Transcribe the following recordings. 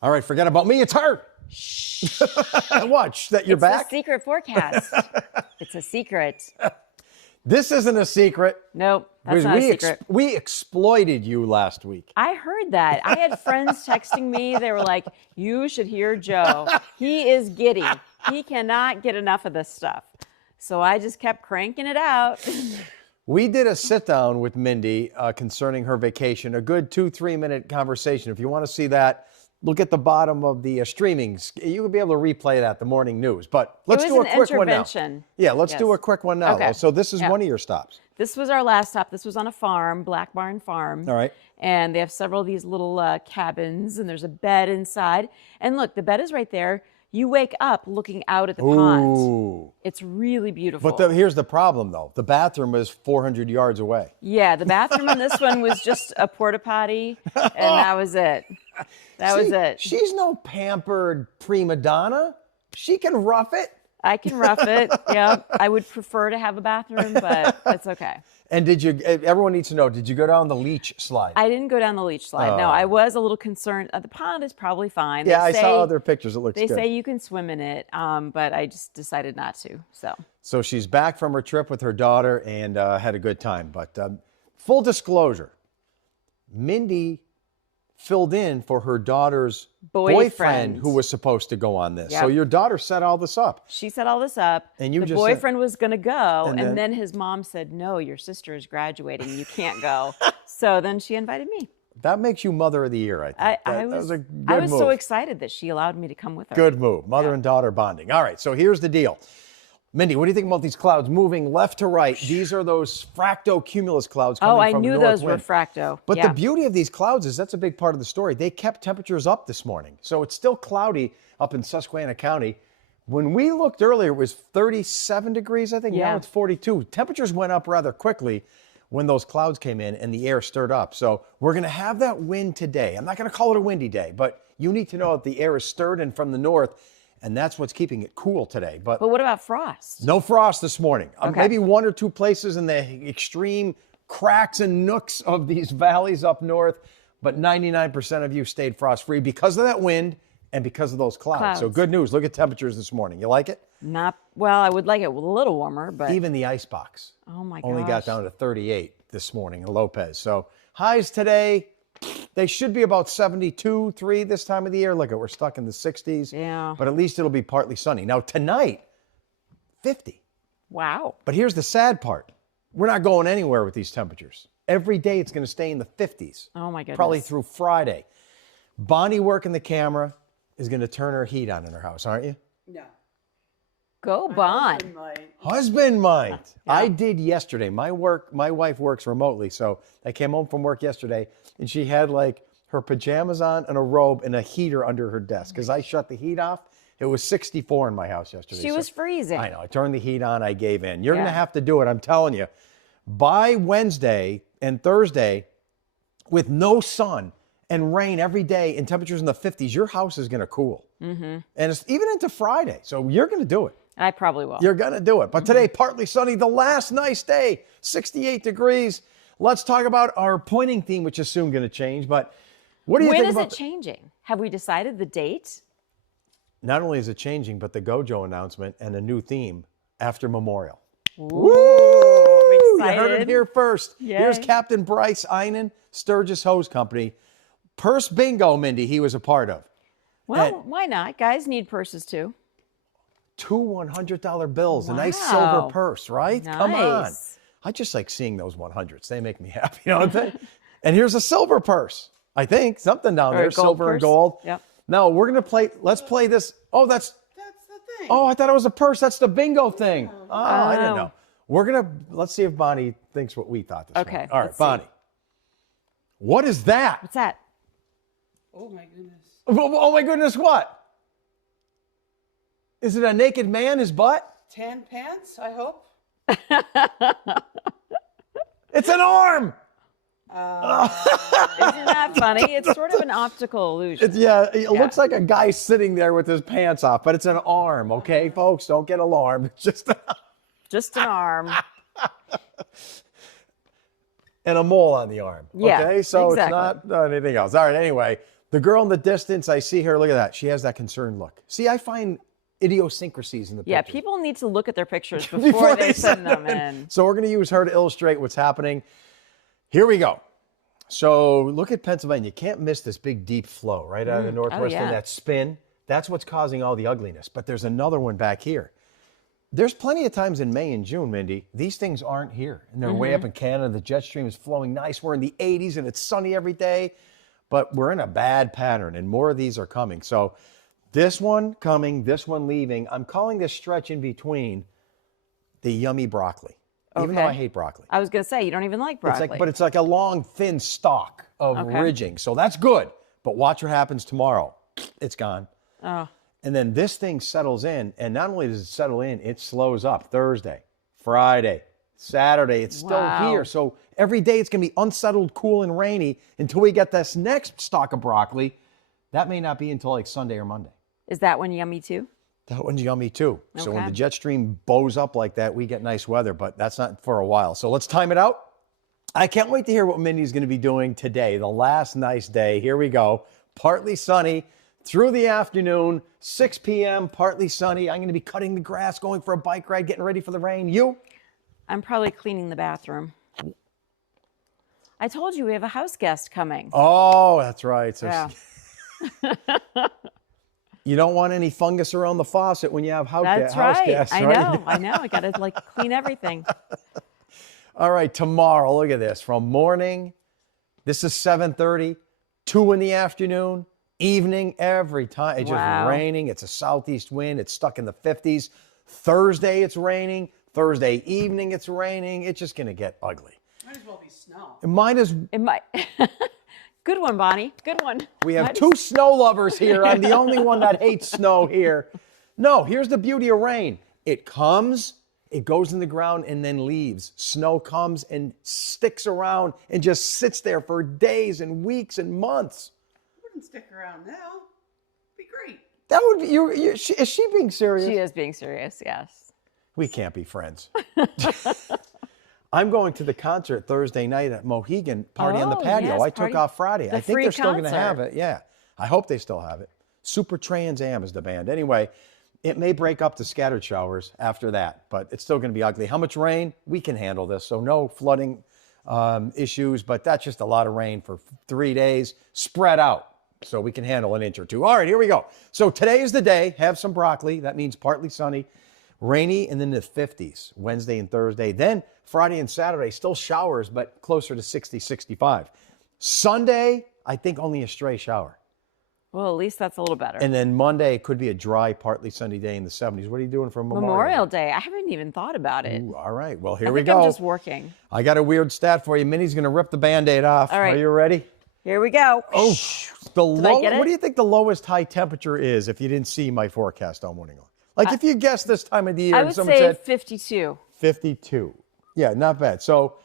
All right, forget about me. It's her. Shh. Watch that you're back. It's a secret forecast. It's a secret. This isn't a secret. Nope, that's not a secret. We exploited you last week. I heard that. I had friends texting me. They were like, you should hear Joe. He is giddy. He cannot get enough of this stuff. So I just kept cranking it out. We did a sit down with Mindy concerning her vacation, a good 2-3 minute conversation. If you want to see that, look at the bottom of the streamings. You will be able to replay that, the morning news. But let's do a quick one now. Yeah, let's do a quick one now. Okay. So this is one of your stops. This was our last stop. This was on a farm, Black Barn Farm. All right. And they have several of these little cabins, and there's a bed inside. And look, the bed is right there. You wake up looking out at the pond. It's really beautiful. But here's the problem, though. The bathroom is 400 yards away. Yeah, the bathroom on this one was just a porta potty, and that was it. That was it. She's no pampered prima donna. She can rough it. I can rough it. Yeah, I would prefer to have a bathroom, but it's okay. And everyone needs to know, did you go down the leach slide? I didn't go down the leach slide. No, I was a little concerned. The pond is probably fine. Yeah, I saw other pictures. It looks good. They say you can swim in it, but I just decided not to. So she's back from her trip with her daughter and had a good time. But full disclosure, Mindy filled in for her daughter's boyfriend who was supposed to go on this. Yep. So your daughter set all this up. She set all this up. And the boyfriend was going to go, and then his mom said, no, your sister is graduating. You can't go. So then she invited me. That makes you Mother of the Year, I think. That was a good move. I was so excited that she allowed me to come with her. Good move. Mother and daughter bonding. All right, so here's the deal. Mindy, what do you think about these clouds moving left to right? These are those fractocumulus clouds coming from the north wind. Oh, I knew those were fracto. But the beauty of these clouds is that's a big part of the story. They kept temperatures up this morning. So it's still cloudy up in Susquehanna County. When we looked earlier, it was 37 degrees, I think. Yeah. Now it's 42. Temperatures went up rather quickly when those clouds came in and the air stirred up. So we're going to have that wind today. I'm not going to call it a windy day, but you need to know that the air is stirred in from the north. And that's what's keeping it cool today. But what about frost? No frost this morning. Okay. Maybe one or two places in the extreme cracks and nooks of these valleys up north. But 99% of you stayed frost-free because of that wind and because of those clouds. So good news. Look at temperatures this morning. You like it? Well, I would like it a little warmer, but... Even the icebox. Oh, my gosh. Only got down to 38 this morning in Lopez. So highs today... They should be about 72, 3 this time of the year. Look, we're stuck in the 60s. Yeah. But at least it'll be partly sunny. Now, tonight, 50. Wow. But here's the sad part. We're not going anywhere with these temperatures. Every day it's going to stay in the 50s. Oh, my goodness. Probably through Friday. Bonnie working the camera is going to turn her heat on in her house, aren't you? No. Go Bon. Husband might. Yeah. I did yesterday. My wife works remotely, so I came home from work yesterday, and she had like her pajamas on and a robe and a heater under her desk because I shut the heat off. It was 64 in my house yesterday. She was freezing. I know. I turned the heat on. I gave in. You're going to have to do it. I'm telling you. By Wednesday and Thursday, with no sun and rain every day and temperatures in the 50s, your house is going to cool. Mm-hmm. And it's even into Friday. So you're going to do it. I probably will. You're going to do it. But today, partly sunny, the last nice day, 68 degrees. Let's talk about our pointing theme, which is soon going to change. But what do you think about... When is it changing? Have we decided the date? Not only is it changing, but the Gojo announcement and a new theme after Memorial. Ooh, Woo! You heard it here first. Yay. Here's Captain Bryce Einen, Sturgis Hose Company. Purse bingo, Mindy, he was a part of. Well, why not? Guys need purses too. 2 $100 bills, a nice silver purse, right? Nice. Come on. I just like seeing those 100s. They make me happy, you know what I'm saying? And here's a silver purse, I think. Something down there, silver and gold. Yep. Now, we're going to play, let's play this. Oh, that's the thing. Oh, I thought it was a purse. That's the bingo thing. Oh, I didn't know. Let's see if Bonnie thinks what we thought this morning. All right, Bonnie. See. What is that? What's that? Oh, my goodness. Oh, my goodness, what? Is it a naked man, his butt? Tan pants, I hope. It's an arm. Isn't that funny? It's sort of an optical illusion. It looks like a guy sitting there with his pants off, but it's an arm, okay, folks? Don't get alarmed. It's just an arm. and a mole on the arm. Yeah, Okay, so exactly. it's not anything else. All right, anyway, the girl in the distance, I see her. Look at that. She has that concerned look. See, I find idiosyncrasies in the picture. Yeah, people need to look at their pictures before they send them in. So we're going to use her to illustrate what's happening. Here we go. So look at Pennsylvania. You can't miss this big, deep flow right out of the northwest and that spin. That's what's causing all the ugliness. But there's another one back here. There's plenty of times in May and June, Mindy, these things aren't here. And they're way up in Canada. The jet stream is flowing nice. We're in the 80s and it's sunny every day. But we're in a bad pattern and more of these are coming. So this one coming, this one leaving. I'm calling this stretch in between the yummy broccoli. Even though I hate broccoli. I was going to say, you don't even like broccoli. But it's like a long, thin stalk of ridging. So that's good. But watch what happens tomorrow. It's gone. Oh. And then this thing settles in. And not only does it settle in, it slows up Thursday, Friday, Saturday. It's still here. So every day it's going to be unsettled, cool, and rainy until we get this next stalk of broccoli. That may not be until like Sunday or Monday. Is that one yummy too? That one's yummy too. So when the jet stream bows up like that, we get nice weather, but that's not for a while. So let's time it out. I can't wait to hear what Mindy's going to be doing today, the last nice day. Here we go. Partly sunny through the afternoon, 6 p.m., partly sunny. I'm going to be cutting the grass, going for a bike ride, getting ready for the rain. You? I'm probably cleaning the bathroom. I told you we have a house guest coming. Oh, that's right. So Yeah. you don't want any fungus around the faucet when you have house That's guests, right. right? I know. I got to like clean everything. All right, tomorrow, look at this. From morning, this is 7:30, 2 in the afternoon, evening, every time. It's just raining. It's a southeast wind. It's stuck in the 50s. Thursday, it's raining. Thursday evening, it's raining. It's just going to get ugly. Might as well be snow. It might. Good one, Bonnie. Good one. We have two snow lovers here. I'm the only one that hates snow here. No, here's the beauty of rain. It comes, it goes in the ground, and then leaves. Snow comes and sticks around and just sits there for days and weeks and months. It wouldn't stick around now. Be great. That would be, is she being serious? She is being serious, yes. We can't be friends. I'm going to the concert Thursday night at Mohegan, party on the patio. Yes, I took off Friday. I think they're still going to have it. Yeah, I hope they still have it. Super Trans Am is the band. Anyway, it may break up to scattered showers after that, but it's still going to be ugly. How much rain? We can handle this. So no flooding issues, but that's just a lot of rain for 3 days spread out. So we can handle an inch or two. All right, here we go. So today is the day. Have some broccoli. That means partly sunny. Rainy and then the 50s, Wednesday and Thursday. Then Friday and Saturday, still showers, but closer to 60, 65. Sunday, I think only a stray shower. Well, at least that's a little better. And then Monday, it could be a dry, partly sunny day in the 70s. What are you doing for Memorial Day? I haven't even thought about it. Ooh, all right, well, here I we think go. I'm just working. I got a weird stat for you. Minnie's going to rip the Band-Aid off. All right. Are you ready? Here we go. Oh, I get it? What do you think the lowest high temperature is if you didn't see my forecast all morning long? Like if you guessed this time of the year I and would someone say said 52. 52. Yeah, not bad. So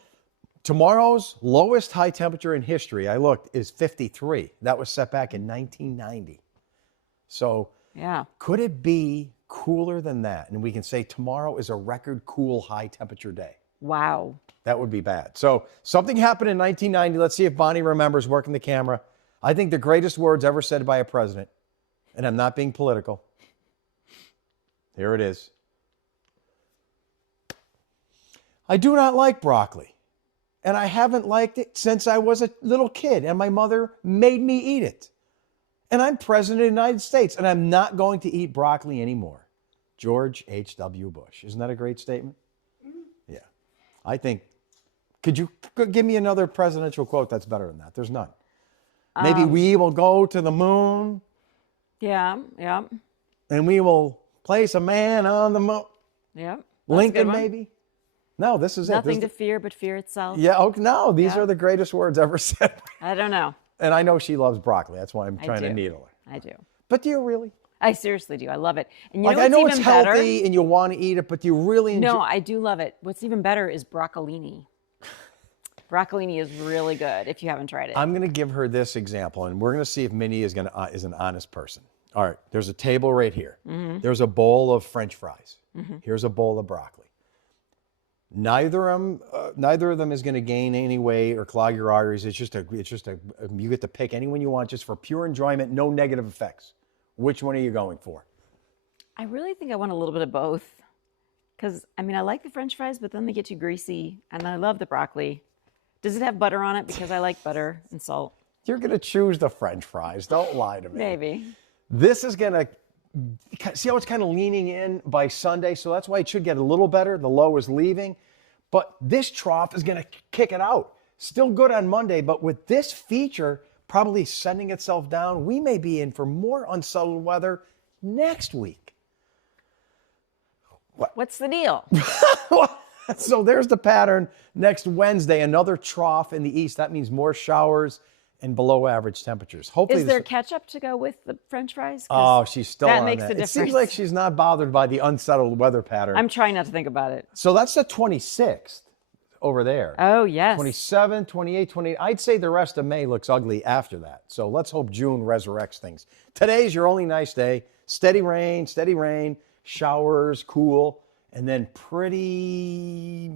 tomorrow's lowest high temperature in history, I looked, is 53. That was set back in 1990. So could it be cooler than that? And we can say tomorrow is a record cool high temperature day. Wow. That would be bad. So something happened in 1990. Let's see if Bonnie remembers working the camera. I think the greatest words ever said by a president, and I'm not being political. Here it is. I do not like broccoli, and I haven't liked it since I was a little kid, and my mother made me eat it. And I'm president of the United States, and I'm not going to eat broccoli anymore. George H.W. Bush. Isn't that a great statement? Yeah. I think, could you give me another presidential quote that's better than that? There's none. Maybe we will go to the moon. Yeah. And we will place a man on the moon. Yeah. Lincoln, maybe? No, this is Nothing it. to fear but fear itself. Yeah, okay, no, these are the greatest words ever said. I don't know. And I know she loves broccoli. That's why I'm trying to needle her. I do. But do you really? I seriously do. I love it. And you Like, know I what's know even it's better? healthy and you want to eat it, but do you really enjoy No, I do love it. What's even better is broccolini. Broccolini is really good if you haven't tried it. I'm going to give her this example, and we're going to see if Minnie is an honest person. All right, there's a table right here. There's a bowl of French fries. Here's a bowl of broccoli. Neither of them is going to gain any weight or clog your arteries. It's just you get to pick any one you want just for pure enjoyment, no negative effects. Which one are you going for? I really think I want a little bit of both. Because, I mean, I like the French fries, but then they get too greasy. And I love the broccoli. Does it have butter on it? Because I like butter and salt. You're going to choose the French fries. Don't lie to me. Maybe. This is going to, see how it's kind of leaning in by Sunday? So that's why it should get a little better. The low is leaving. But this trough is going to kick it out. Still good on Monday, but with this feature probably sending itself down, we may be in for more unsettled weather next week. What's the deal? So there's the pattern. Next Wednesday, another trough in the east. That means more showers and below average temperatures. Hopefully, Is there ketchup to go with the French fries? Oh, she's still that on makes that. the It difference. seems like she's not bothered by the unsettled weather pattern. I'm trying not to think about it. So that's the 26th over there. Oh, yes. 27, 28, 28. I'd say the rest of May looks ugly after that. So let's hope June resurrects things. Today's your only nice day. Steady rain, showers, cool, and then pretty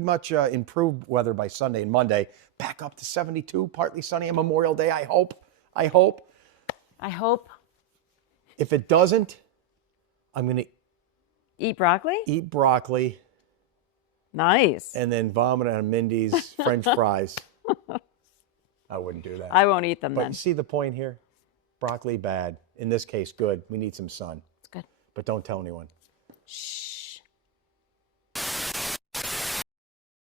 much improved weather by Sunday and Monday. Back up to 72, partly sunny on Memorial Day, I hope. I hope. If it doesn't, I'm going to Eat broccoli? eat broccoli Nice. and then vomit on Mindy's French fries. I wouldn't do that. I won't eat them But then. you see the point here? Broccoli, bad. In this case, good. We need some sun. It's good. But don't tell anyone. Shh.